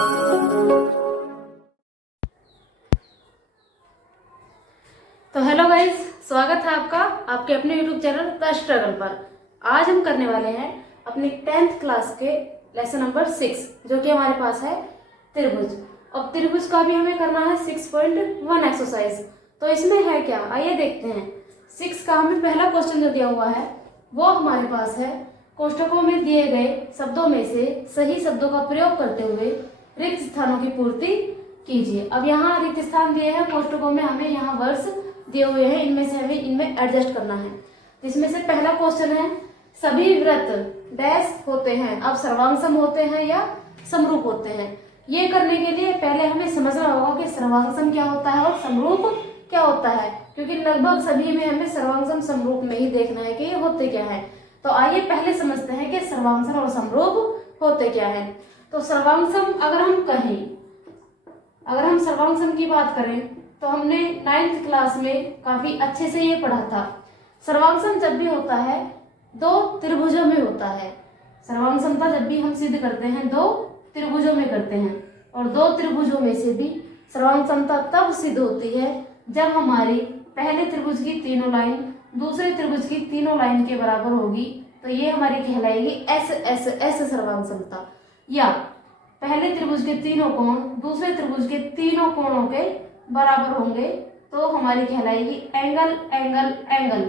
तो hello guys, स्वागत है आपका आपके अपने YouTube चैनल द स्ट्रगल पर। आज हम करने वाले हैं अपनी 10th क्लास के लेसन नंबर 6, जो कि हमारे पास है त्रिभुज। अब त्रिभुज का भी हमें करना है 6.1 एक्सरसाइज। तो इसमें है क्या, आइए देखते हैं। 6 का हमें पहला क्वेश्चन जो दिया हुआ है वो हमारे पास है, कोष्ठकों में दिए गए शब्दों में से सही शब्दों का प्रयोग करते हुए रिक्त स्थानों की पूर्ति कीजिए। अब यहाँ रिक्त स्थान दिए हैं कोष्ठकों में, हमें यहाँ वर्ष दिए हुए हैं, इनमें से हमें इनमें एडजस्ट करना है। जिसमें से पहला क्वेश्चन है, सभी वृत्त डैश होते हैं, अब सर्वांगसम होते हैं या समरूप होते हैं। ये करने के लिए पहले हमें समझना होगा कि सर्वांगसम क्या होता है और समरूप क्या होता है, क्योंकि लगभग सभी में हमें सर्वांगसम समरूप में ही देखना है कि ये होते क्या है। तो आइए पहले समझते हैं कि सर्वांगसम और समरूप होते क्या है। तो सर्वांगसम अगर हम सर्वांगसम की बात करें तो हमने 9th क्लास में काफी अच्छे से ये पढ़ा था। सर्वांगसम जब भी होता है दो त्रिभुजों में होता है। सर्वांगसमता जब भी हम सिद्ध करते हैं दो त्रिभुजों में करते हैं, और दो त्रिभुजों में से भी सर्वांगसमता तब सिद्ध होती है जब हमारी पहले त्रिभुज की तीनों लाइन दूसरे त्रिभुज की तीनों लाइन के बराबर होगी। तो ये हमारी कहलाएगी एस एस एस सर्वांगसमता। या पहले त्रिभुज के तीनों कोण दूसरे त्रिभुज के तीनों कोणों के बराबर होंगे तो हमारी कहलाएगी एंगल एंगल एंगल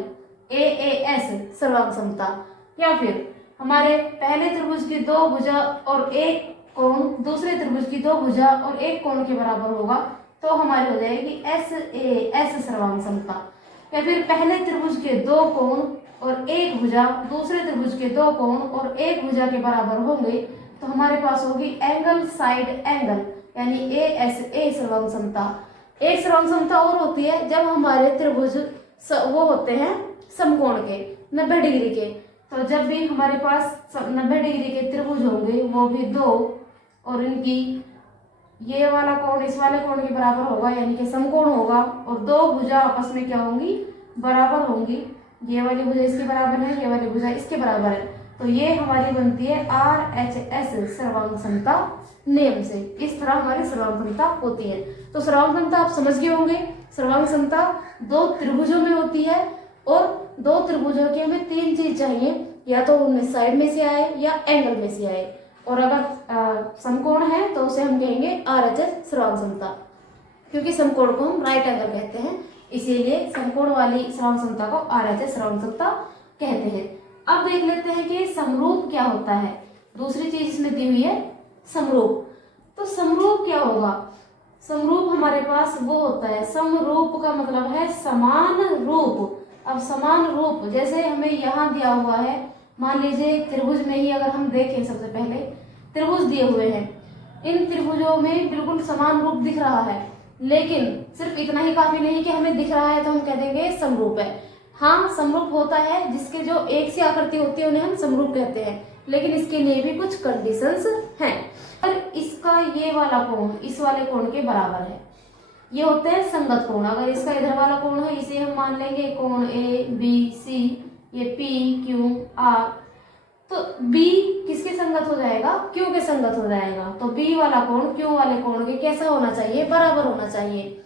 AAS सर्वांगसमता। या फिर हमारे पहले त्रिभुज की दो भुजा और एक कोण दूसरे त्रिभुज की दो भुजा और एक कोण के बराबर होगा तो हमारी हो जाएगी SAS सर्वांगसमता। या फिर पहले त्रिभुज के दो कोण और एक भुजा दूसरे त्रिभुज के दो कोण और एक भुजा के बराबर होंगे तो हमारे पास होगी एंगल साइड एंगल यानी ASA सर्वांगसमता। एक सर्वांगसमता और होती है जब हमारे त्रिभुज वो होते हैं समकोण के 90 डिग्री के। तो जब भी हमारे पास 90 डिग्री के त्रिभुज होंगे, वो भी दो, और इनकी ये वाला कोण इस वाले कोण के बराबर होगा यानी कि समकोण होगा, और दो भुजा आपस में क्या होंगी, बराबर होंगी। ये वाली भुजा इसके बराबर है, ये वाली भुजा इसके बराबर है, तो ये हमारी बनती है RHS सर्वांगसमता नियम से। इस तरह हमारी सर्वांगसमता होती है। तो सर्वांगसमता आप समझ गए होंगे। सर्वांगसमता दो त्रिभुजों में होती है, और दो त्रिभुजों की हमें तीन चीज चाहिए, या तो उनमें साइड में से आए या एंगल में से आए, और अगर समकोण है तो उसे हम कहेंगे RHS सर्वांगसमता, क्योंकि समकोण को हम राइट एंगल कहते हैं, इसीलिए समकोण वाली सर्वांगसमता को RHS सर्वांगसमता कहते हैं। अब देख लेते हैं कि समरूप क्या होता है। दूसरी चीज इसमें दी हुई है समरूप। तो समरूप क्या होगा, समरूप हमारे पास वो होता है, समरूप का मतलब है समान रूप। अब समान रूप जैसे हमें यहाँ दिया हुआ है, मान लीजिए त्रिभुज में ही अगर हम देखें, सबसे पहले त्रिभुज दिए हुए हैं, इन त्रिभुजों में बिल्कुल समान रूप दिख रहा है, लेकिन सिर्फ इतना ही काफी नहीं कि हमें दिख रहा है तो हम कह देंगे समरूप है। हाँ, समरूप होता है, जिसके जो एक सी आकृति होती है उन्हें हम समरूप कहते हैं, लेकिन इसके लिए भी कुछ कंडीशंस हैं। और इसका ये वाला कोण इस वाले कोण के बराबर है, ये होते हैं संगत कोण। अगर इसका इधर वाला कोण है, इसे हम मान लेंगे कोण ABC, ये PQR, तो B किसके संगत हो जाएगा, Q के संगत हो जाएगा। तो B वाला कोण Q वाले कोण के कैसा होना चाहिए, बराबर होना चाहिए।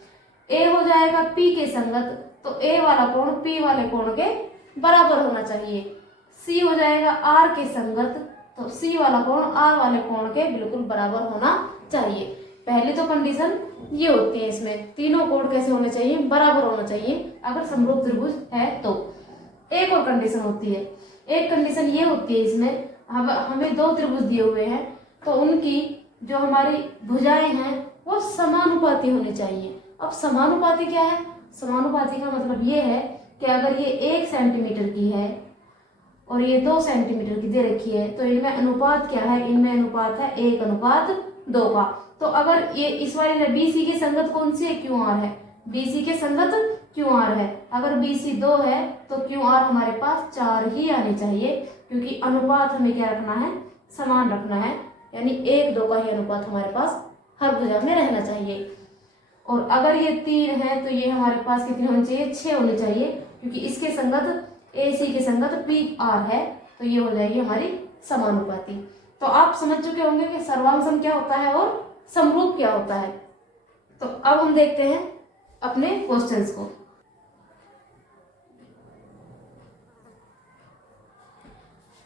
A हो जाएगा P के संगत, तो A वाला कोण P वाले कोण के बराबर होना चाहिए। C हो जाएगा R के संगत, तो C वाला कोण R वाले कोण के बिल्कुल बराबर होना चाहिए। पहली तो कंडीशन ये होती है, इसमें तीनों कोण कैसे होने चाहिए, बराबर होना चाहिए अगर समरूप त्रिभुज है तो। एक और कंडीशन होती है, एक कंडीशन ये होती है इसमें, हमें दो त्रिभुज दिए हुए हैं तो उनकी जो हमारी भुजाएं हैं वो समानुपाती होनी चाहिए। अब समानुपाती क्या है, समानुपाती का मतलब ये है कि अगर ये 1 सेंटीमीटर की है और ये 2 सेंटीमीटर की दे रखी है, तो इनमें अनुपात क्या है, इनमें अनुपात है 1:2 का। तो अगर ये इस वाले BC के संगत कौन सी है, QR है, BC के संगत QR है। अगर BC 2 है तो QR हमारे पास 4 ही आने चाहिए, क्योंकि अनुपात हमें क्या रखना है, समान रखना है, यानी 1:2 का ही अनुपात हमारे पास हर भुजा में रहना चाहिए। और अगर ये 3 है तो ये हमारे पास कितने होने चाहिए, 6 होने चाहिए, क्योंकि इसके संगत AC के संगत PR है, तो ये हो जाएगी हमारी समानुपाती। तो आप समझ चुके होंगे कि सर्वांगसम क्या होता है और समरूप क्या होता है। तो अब हम देखते हैं अपने क्वेश्चंस को।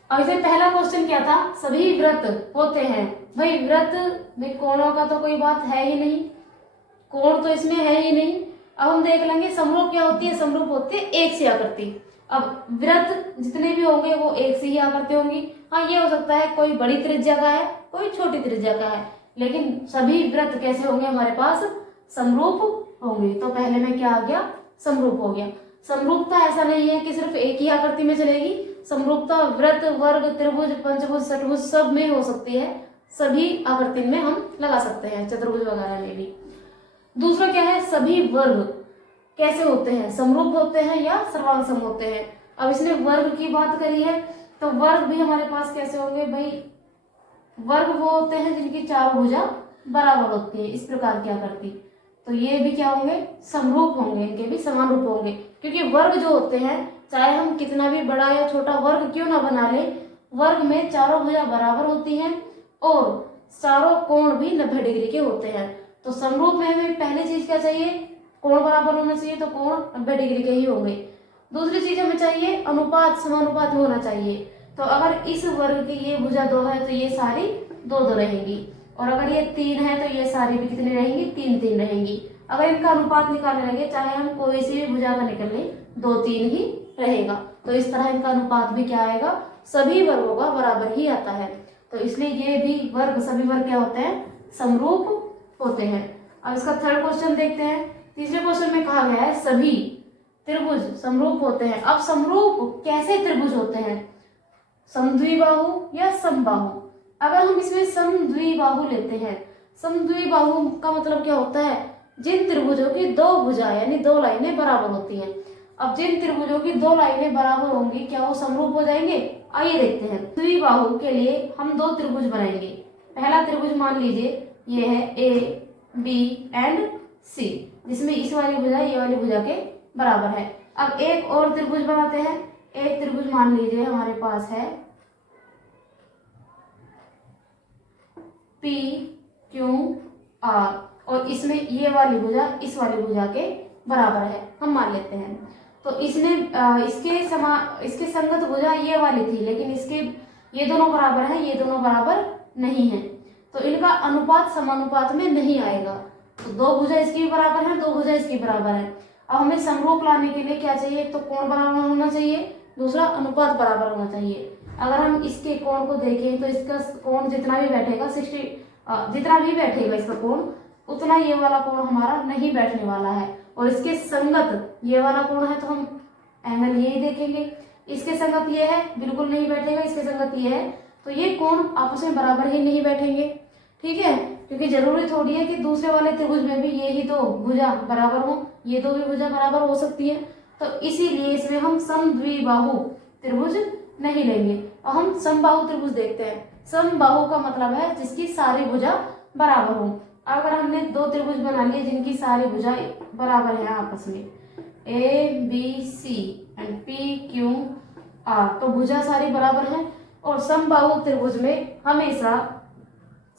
अब इसमें पहला क्वेश्चन क्या था, सभी वृत्त होते हैं। भाई वृत्त में कोणों का तो कोई बात है ही नहीं, कोण तो इसमें है ही नहीं। अब हम देख लेंगे समरूप क्या होती है, समरूप होती है एक सी आकृति। अब वृत्त जितने भी होंगे वो एक सी ही आकृति होंगी। हाँ ये हो सकता है कोई बड़ी त्रिज्या का है कोई छोटी त्रिज्या का है, लेकिन सभी वृत्त कैसे होंगे हमारे पास, समरूप होंगे। तो पहले में क्या आ गया, समरूप हो गया। समरूपता ऐसा नहीं है कि सिर्फ एक ही आकृति में चलेगी, समरूपता वृत्त वर्ग त्रिभुज पंचभुज षटभुज सब में हो सकती है, सभी आकृति में हम लगा सकते हैं, चतुर्भुज वगैरह में भी। दूसरा क्या है, सभी वर्ग कैसे होते हैं, समरूप होते हैं या सर्वांग सम होते हैं। अब इसने वर्ग की बात करी है तो वर्ग भी हमारे पास कैसे होंगे भाई, वर्ग वो होते हैं जिनकी चारों भुजा बराबर होती है, इस प्रकार की आकृति। तो ये भी क्या होंगे, समरूप होंगे, इनके भी समान रूप होंगे। क्योंकि वर्ग जो होते हैं चाहे हम कितना भी बड़ा या छोटा वर्ग क्यों ना बना ले, वर्ग में चारों भुजा बराबर होती हैं और चारों कोण भी 90 डिग्री के होते हैं। तो समरूप में हमें पहली चीज क्या चाहिए, कोण बराबर होना चाहिए, तो कोण 90 डिग्री के ही होंगे। दूसरी चीज हमें चाहिए अनुपात समानुपात में होना चाहिए। तो अगर इस वर्ग की ये भुजा 2 है तो ये सारी 2-2 रहेंगी, और अगर ये 3 है तो ये सारी भी कितनी रहेंगी, 3-3 रहेंगी। अगर इनका अनुपात निकालने लगे चाहे हम कोई सी भी भुजा का निकल लें 2-3 ही रहेगा। तो इस तरह इनका अनुपात भी क्या आएगा, सभी वर्गों का बराबर ही आता है। तो इसलिए ये भी वर्ग, सभी वर्ग क्या होते हैं, समरूप होते हैं। अब इसका थर्ड क्वेश्चन देखते हैं। तीसरे क्वेश्चन में कहा गया है सभी त्रिभुज समरूप होते हैं। अब समरूप कैसे त्रिभुज होते हैं, समद्विबाहु या समबाहु। अगर हम इसमें समद्विबाहु लेते हैं, समद्विबाहु का मतलब क्या होता है, जिन त्रिभुजों की 2 भुजा यानी 2 लाइनें बराबर होती हैं। अब जिन त्रिभुजों की 2 लाइनें बराबर होंगी क्या वो समरूप हो जाएंगे, आइए देखते हैं। द्विबाहु के लिए हम 2 त्रिभुज बनाएंगे। पहला त्रिभुज मान लीजिए ये है ए बी एंड सी, जिसमें इस वाली भुजा ये वाली भुजा के बराबर है। अब एक और त्रिभुज बनाते हैं। एक त्रिभुज मान लीजिए हमारे पास है पी क्यू आर, और इसमें ये वाली भुजा इस वाली भुजा के बराबर है, हम मान लेते हैं। तो इसने इसके संगत भुजा ये वाली थी, लेकिन इसके ये दोनों बराबर हैं, ये दोनों बराबर नहीं है, तो इनका अनुपात समानुपात में नहीं आएगा। तो 2 भुजा इसकी भी बराबर है, 2 भुजा इसकी बराबर है। अब हमें समरूप लाने के लिए क्या चाहिए, एक तो कोण बराबर होना चाहिए, दूसरा अनुपात बराबर होना चाहिए। अगर हम इसके कोण को देखें तो इसका कोण जितना भी बैठेगा 60, जितना भी बैठेगा इसका कोण उतना ये वाला कोण हमारा नहीं बैठने वाला है। और इसके संगत ये वाला कोण है तो हम एंगल यही देखेंगे। इसके संगत ये है, बिल्कुल नहीं बैठेगा, इसके संगत ये है, तो ये कोण आपस में बराबर ही नहीं बैठेंगे। ठीक है, क्योंकि जरूरी थोड़ी है कि दूसरे वाले त्रिभुज में भी ये ही तो भुजा बराबर हो, ये तो भी भुजा बराबर हो सकती है। तो इसीलिए इसमें हम समद्विबाहु त्रिभुज नहीं लेंगे और हम समबाहु त्रिभुज देखते हैं। समबाहु का मतलब है जिसकी सारी भुजा बराबर हो। अगर हमने 2 त्रिभुज बना लिए जिनकी सारी भुजा बराबर है आपस में, A B C and P Q R, तो भुजा सारी बराबर है। और समबाहु त्रिभुज में हमेशा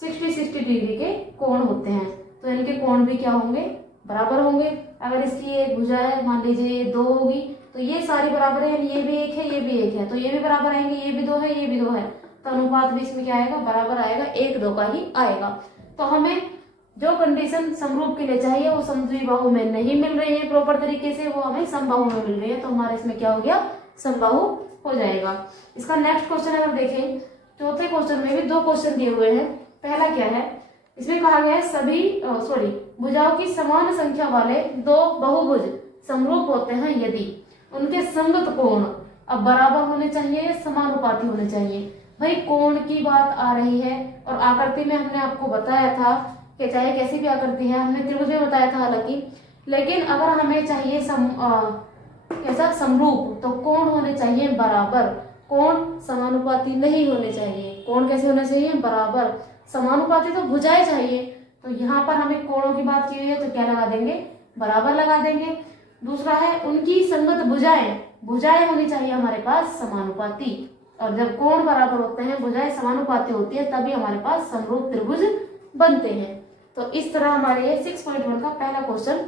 60-60 डिग्री के कोण होते हैं, तो इनके कोण भी क्या होंगे, बराबर होंगे। अगर इसकी एक भुजा है मान लीजिए ये 2 होगी तो ये सारी बराबर है, यानी ये भी 1 है ये भी 1 है, तो ये भी बराबर आएंगे, ये भी 2 है ये भी 2 है, तो अनुपात भी इसमें क्या आएगा, बराबर आएगा, 1-2 का ही आएगा। तो हमें जो कंडीशन समरूप के लिए चाहिए वो समद्विबाहु में नहीं मिल रही है प्रॉपर तरीके से, वो हमें समबाहु में मिल रही है, तो हमारे इसमें क्या हो गया, समबाहु हो जाएगा। इसका नेक्स्ट क्वेश्चन अगर देखें, चौथे क्वेश्चन में भी 2 क्वेश्चन दिए हुए हैं। पहला क्या है, इसमें कहा गया है सभी भुजाओं की समान संख्या वाले 2 बहुभुज समरूप होते हैं यदि उनके संगत कोण अब बराबर होने चाहिए या समानुपाती होने चाहिए। भाई कोण की बात आ रही है, और आकृति में हमने आपको बताया था कि चाहे कैसी भी आकृति है, हमने त्रिभुज में बताया था हालांकि, लेकिन अगर हमें चाहिए कैसा समरूप, तो कोण होने चाहिए बराबर, कोण समानुपाती नहीं होने चाहिए। कोण कैसे होने चाहिए, बराबर। समानुपाती तो भुजाएं चाहिए, तो यहाँ पर हमें कोणों की बात की हुई है तो क्या लगा देंगे, बराबर लगा देंगे। दूसरा है उनकी संगत भुजाएं होनी चाहिए हमारे पास समानुपाती, और जब कोण बराबर होते हैं भुजाएं समानुपाती होती है तभी हमारे पास समरूप त्रिभुज बनते हैं। तो इस तरह हमारे ये 6.1 का पहला क्वेश्चन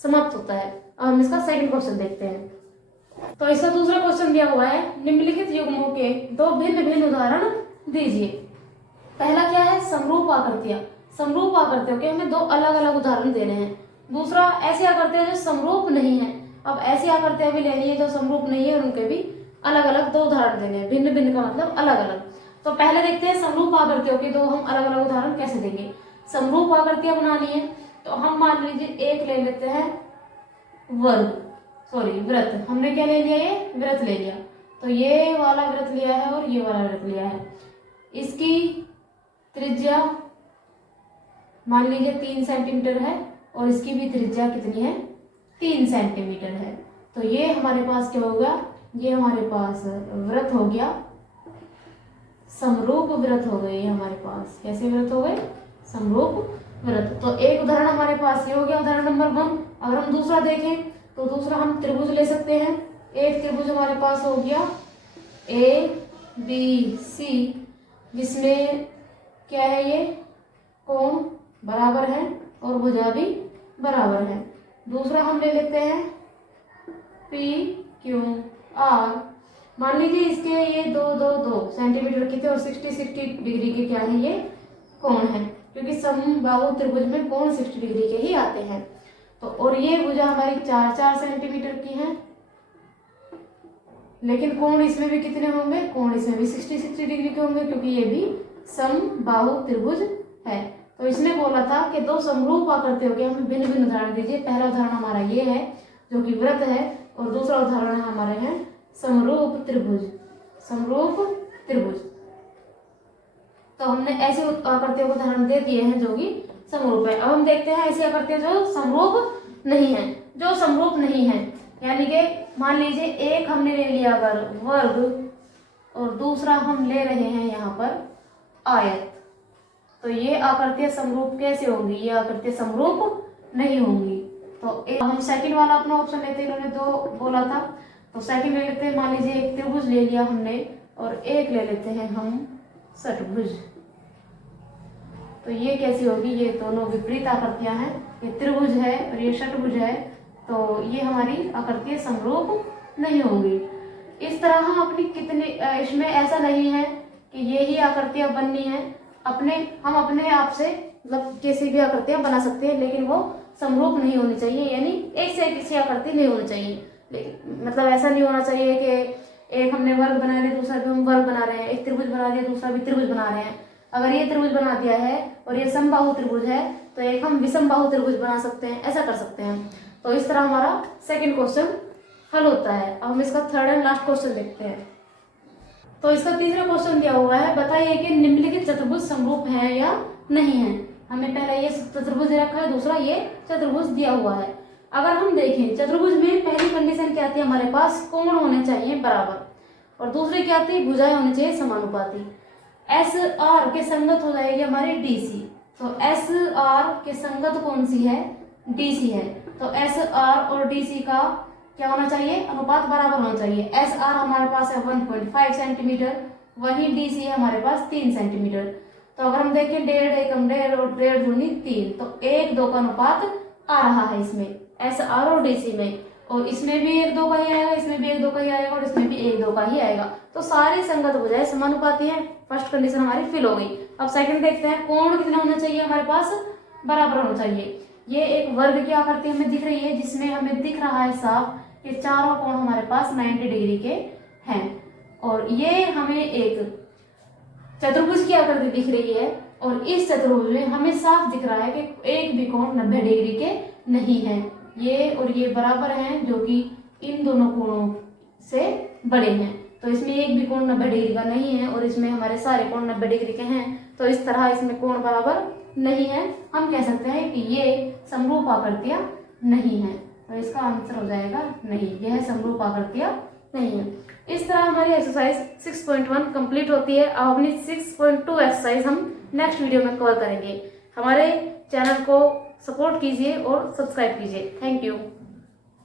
समाप्त होता है। अब हम इसका सेकंड क्वेश्चन देखते हैं। तो इसका दूसरा क्वेश्चन दिया हुआ है, निम्नलिखित युग्मों के दो भिन्न भिन्न उदाहरण दीजिए। पहला क्या है, समरूप आकृतियां। समरूप आकृतियों के हमें दो अलग अलग उदाहरण देने हैं। दूसरा ऐसी आकृतियां जो समरूप नहीं है। अब ऐसी आकृतियां भी लेनी है जो समरूप नहीं है, उनके भी अलग अलग दो उदाहरण देने हैं। भिन्न भिन्न का मतलब अलग अलग। तो पहले देखते हैं समरूप आकृतियों के दो हम अलग अलग उदाहरण कैसे देंगे। समरूप आकृतियां बनानी है तो हम मान लीजिए एक ले लेते हैं वृत्त। हमने क्या ले लिया, ये वृत्त ले लिया। तो ये वाला वृत्त लिया है और ये वाला वृत्त लिया है। इसकी त्रिज्या मान लीजिए 3 सेंटीमीटर है और इसकी भी त्रिज्या कितनी है, 3 सेंटीमीटर है। तो ये हमारे पास क्या हो गया, ये हमारे पास वृत्त हो गया, समरूप वृत्त हो गए। ये हमारे पास कैसे वृत्त हो गए, समरूप वृत्त। तो एक उदाहरण हमारे पास ये हो गया, उदाहरण नंबर 1। अगर हम दूसरा देखें तो दूसरा हम त्रिभुज ले सकते हैं। एक त्रिभुज हमारे पास हो गया ABC, जिसमें क्या है, ये कोण बराबर है और भुजा भी बराबर है। दूसरा हम ले लेते हैं PQR। मान लीजिए इसके ये 2 सेंटीमीटर के थे और 60 डिग्री के क्या है, ये कोण है, क्योंकि समबाहु त्रिभुज में कोण 60 डिग्री के ही आते हैं। तो और ये भुजा हमारी 4 सेंटीमीटर की है, लेकिन कोण इसमें भी कितने होंगे, कोण इसमें भी 60 डिग्री के होंगे, क्योंकि ये भी समबाहु त्रिभुज है। तो इसने बोला था कि दो समरूप आकृतियों के हमें भिन्न भिन्न उदाहरण दीजिए। पहला उदाहरण हमारा ये है जो कि वृत्त है, और दूसरा उदाहरण हमारे हैं समरूप त्रिभुज। समरूप त्रिभुज। तो हमने ऐसी आकृतियों को उदाहरण दे दिए हैं जो कि समरूप है। अब हम देखते हैं ऐसी आकृतियां जो समरूप नहीं है। जो समरूप नहीं है यानी कि मान लीजिए एक हमने ले लिया अगर वर्ग और दूसरा हम ले रहे हैं यहाँ पर आयत, तो ये आकृतियां समरूप कैसे होंगी, ये आकृतियां समरूप नहीं होंगी। तो हम सेकंड वाला अपना ऑप्शन लेते हैं, इन्होंने 2 बोला था तो सेकंड ले लेते हैं। मान लीजिए एक त्रिभुज ले लिया हमने और एक ले लेते हैं हम षटभुज। तो ये कैसी होगी, ये दोनों विपरीत आकृतियां हैं, ये त्रिभुज है और ये षटभुज है। तो ये हमारी आकृतियां समरूप नहीं होंगी। इस तरह हम अपनी इसमें ऐसा नहीं है कि ये ही आकृतियां बननी है, हम अपने आप से मतलब कैसी भी आकृतियां बना सकते हैं, लेकिन वो समरूप नहीं होनी चाहिए, यानी एक से एक आकृति नहीं होनी चाहिए। मतलब ऐसा नहीं होना चाहिए कि एक हमने वर्ग बना लिया दूसरा भी हम वर्ग बना रहे हैं, एक त्रिभुज बना दिया दूसरा भी त्रिभुज बना रहे हैं। अगर ये त्रिभुज बना दिया है और ये समबाहु त्रिभुज है तो एक हम विषमबाहु त्रिभुज बना सकते हैं, ऐसा कर सकते हैं। तो इस तरह हमारा सेकंड क्वेश्चन हल होता है। अब हम इसका थर्ड एंड लास्ट क्वेश्चन देखते हैं। तो इसका तीसरा क्वेश्चन दिया हुआ है, बताइए कि निम्नलिखित चतुर्भुज समरूप है या नहीं है। हमें पहले ये चतुर्भुज दे रखा है, दूसरा ये चतुर्भुज दिया हुआ है। अगर हम देखें चतुर्भुज में पहली कंडीशन क्या आती है, हमारे पास कोण होने चाहिए बराबर, और दूसरी क्या आती है, भुजाएं होनी चाहिए समानुपाती। एस आर के संगत हो जाएगी हमारी DC। तो एस आर के संगत कौन सी है, DC है। तो एस आर और DC का क्या होना चाहिए, अनुपात बराबर होना चाहिए। एस आर हमारे पास है 1.5 सेंटीमीटर, वही DC है हमारे पास 3 सेंटीमीटर। तो अगर हम देखें 1.5 एकम 1.5 और 1.5 दूनी 3, तो 1:2 का अनुपात आ रहा है इसमें एस आर और DC में, और इसमें भी 1:2 का ही आएगा, इसमें भी 1:2 का ही आएगा और इसमें भी 1:2 का ही आएगा। तो सारी संगत भुजाएं समानुपाती है। फर्स्ट कंडीशन हमारी फिल हो गई। अब सेकंड देखते हैं, कोण कितना होना चाहिए हमारे पास, बराबर होना चाहिए। ये एक वर्ग की आकृति हमें दिख रही है जिसमें हमें दिख रहा है साफ कि चारों कोण हमारे पास 90 डिग्री के हैं, और ये हमें एक चतुर्भुज की आकृति दिख रही है, और इस चतुर्भुज में हमें साफ दिख रहा है कि एक भी कोण 90 डिग्री के नहीं है। ये और ये बराबर हैं, जो कि इन दोनों कोणों से बड़े हैं। तो इसमें एक भी कोण 90 डिग्री का नहीं है और इसमें हमारे सारे कोण 90 डिग्री के हैं। तो इस तरह इसमें कोण बराबर नहीं है। हम कह सकते हैं कि ये समरूप आकृतियां नहीं है। तो इसका आंसर हो जाएगा नहीं, यह समरूप आकृतियां नहीं है। इस तरह हमारी एक्सरसाइज 6.1 कंप्लीट होती है। अब अपनी 6.2 एक्सरसाइज हम नेक्स्ट वीडियो में कवर करेंगे। हमारे चैनल को सपोर्ट कीजिए और सब्सक्राइब कीजिए। Thank you.